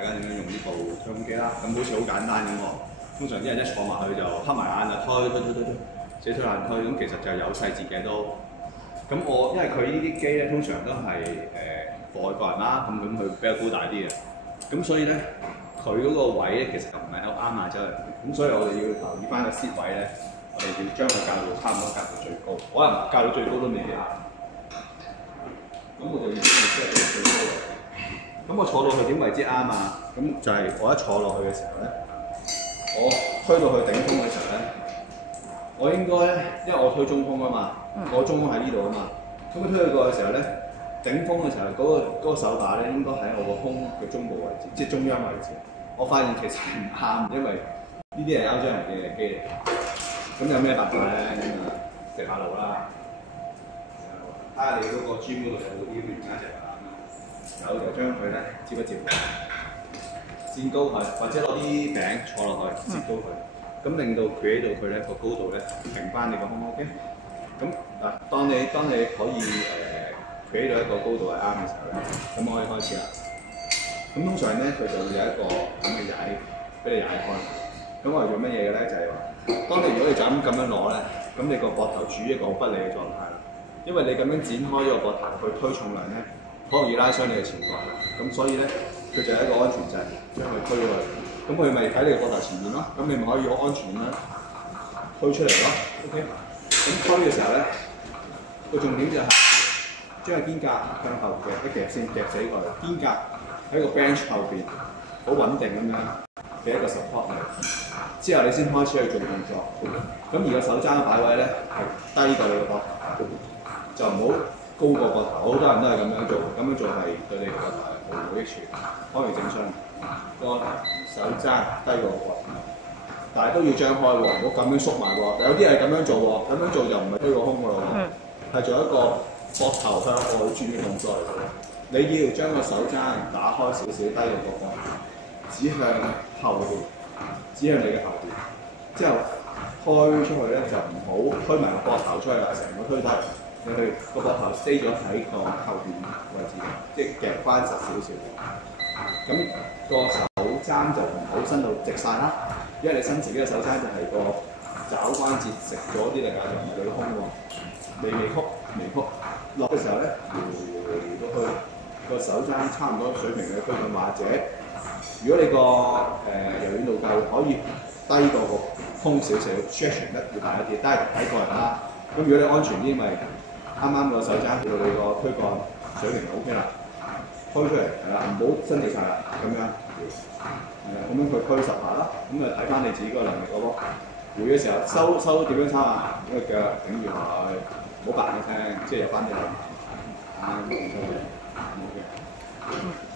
大家點樣用呢部吹風機啦。咁好似好簡單咁喎，通常啲人一坐埋去就黑埋眼就推，死推爛推，咁其實就有細節嘅都。咁我因為佢呢啲機咧，通常都係外國人啦，咁佢比較高大啲嘅，咁所以咧佢嗰個位咧其實就唔係好啱亞洲人，咁所以我哋要留意翻個 seat 位咧，我哋要將佢校到差唔多校到最高，可能校到最高都未必啱。咁我就要 set 到最高位。咁我坐到去點為之啱啊？咁就係我一坐落去嘅時候咧，我推到去頂峰嘅時候咧。我應該咧，因為我推中鋒啊嘛，我中鋒喺呢度啊嘛，咁佢推佢過嘅時候咧，頂峰嘅時候嗰個手把咧應該喺我個胸嘅中部位置，即係中央位置。我發現其實唔啱，因為呢啲係歐洲人嘅機嚟。咁有咩辦法咧？咁啊，食下路啦，睇下你嗰個 gym 嗰度有冇啲瑜伽隻啊，有就將佢咧接一接，墊高佢，或者攞啲餅坐落去，摺高佢。咁令到 create 到佢咧個高度咧平翻你個胸 OK。咁嗱，當你可以create 到一個高度係啱嘅時候咧，咁我可以開始啦。咁通常咧佢就會有一個咁嘅踩俾你踩開。咁我係做乜嘢嘅咧？就係話，當你如果你就咁樣攞咧，咁你個膊頭處於一個好不利嘅狀態啦。因為你咁樣展開呢個膊頭去推重量咧，好容易拉傷你嘅前膊。咁所以咧，佢就係一個安全掣，將佢推過去。咁佢咪喺你個膊頭前面咯，咁你咪可以好安全咁樣推出嚟咯 ，OK。咁推嘅時候咧，個重點就係將個肩胛向後夾一夾先，夾死佢。肩胛喺個 bench 後邊，好穩定咁樣嘅一個 support 嚟。之後你先開始去做動作。咁而個手踭嘅擺位咧係低過你個膊頭，就唔好高過膊頭。好多人都係咁樣做，咁樣做係對你個膊頭係毫無益處，可能整傷個手踭低過個膊頭，但係都要張開喎，唔好咁樣縮埋喎。有啲係咁樣做喎，咁樣做就唔係推個胸㗎咯，係做一個膊頭向外轉嘅動作嚟嘅。你要將個手踭打開少少，低過個膊頭，指向後邊，指向你嘅後邊，之後推出去咧就唔好推埋個膊頭出去啦，成個推低，你去個膊頭 stay 咗喺個後邊位置，即係夾翻實少少。咁個手踭就唔好伸到直晒啦，因為你伸直呢個手踭就係個爪關節食咗啲力量，就唔係你個胸喎。微曲落嘅時候咧，回到去個手踭差唔多水平嘅區間，或者如果你個柔軟度夠，可以低過個胸少少 ，stretching 得要大一啲，但係睇個人啦。咁如果你安全啲，咪啱啱個手踭到你個軀幹水平就 OK 啦。推出嚟係啦，唔好伸直晒啦，咁樣咁樣佢推10下啦，咁啊睇翻你自己個能力咯。回嘅時候收點樣抽啊？咁個腳頂住佢，唔好扮一聲，即係有翻啲力。啱，唔錯嘅，好嘅。